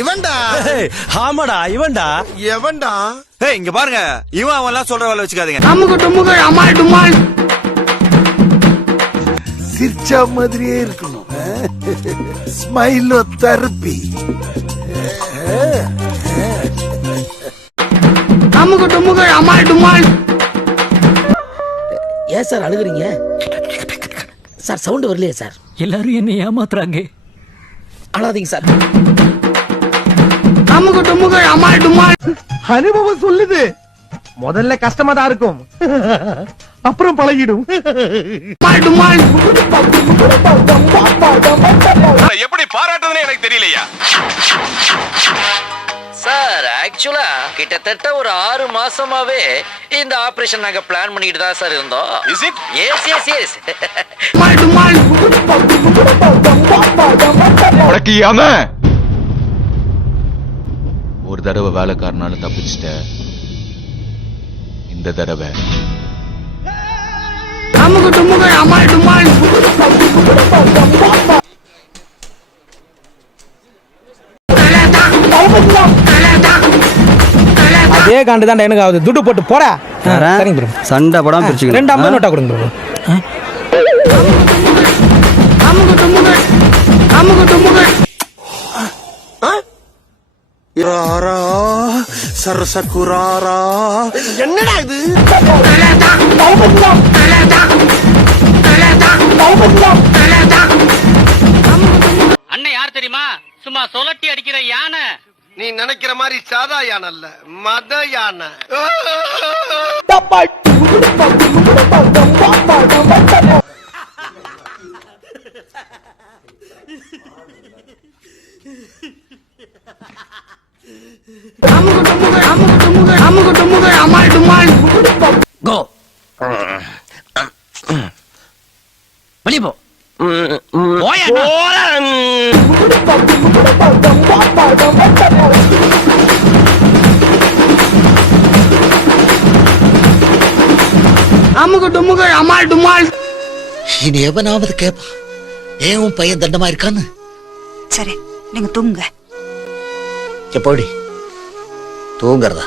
இவன்டா ஆமாடா இவன்டா எவன்டா இங்க பாருங்க இவன் அவன்லாம் சொல்ற வேலை வச்சுக்காதீங்க. அமுகு டுமுகு அமால் டுமால். சிரிச்சா மாதிரியே இருக்கணும். ஸ்மைலோ தெரப்பி. அமுகு டுமுகு அமால் டுமால். ஏன் சார் அழுகுறீங்க சார்? சவுண்ட் வரலையே சார். எல்லாரும் என்ன ஏமாத்துறாங்க. அழாதீங்க சார். அமுகு டுமுகு அமால் டுமால். அனுபவம் சொல்லுது முதல்ல கஷ்டமா தான் இருக்கும், அப்புறம் பழகிடும். அமால் டுமால். எப்படி பாராட்டுதுன்னு எனக்கு தெரியலையா சார்? ஆக்சுவலா கிட்டத்தட்ட ஒரு 6 மாசமாவே இந்த ஆபரேஷன் நாங்க பிளான் பண்ணிட்டு தான் சார் இருந்தோம். Is it? Yes yes yes. அமால் டுமால். ஒரு தடவை வேலைக்காரனால தப்பிச்சிட்ட, இந்த தடவை அமுகு டுமுகு அமால் டுமால். அதே காண்டு தான் எனக்கு ஆகுது. துட்டு போட்டு போடா. சரிங்க ப்ரோ, சண்டை படம் பிரிச்சுக்கலாம். 250 நோட்டா கொடுங்க ப்ரோ. அமுகு டுமுகு அமுகு டுமுகு. ராரா சரசகுராரா. என்னடா இது? அண்ணன் யார் தெரியுமா? சும்மா சொலட்டி அடிக்கிற யானை. நீ நினைக்கிற மாதிரி சாதா யானை அல்ல, மத யானை. அமுகு டுமுகு அமுகு டுமுகு அமுகு டுமுகு அமால் டுமால். கோ வெளிய போ. அமுகு டுமுகு அமால் டுமால். இனி எவனாவது கேப்பா ஏன் உன் பையன் தண்டமா இருக்கான்னு? சரி, நீங்க தூங்குங்க. எப்போடி தூங்குறதா?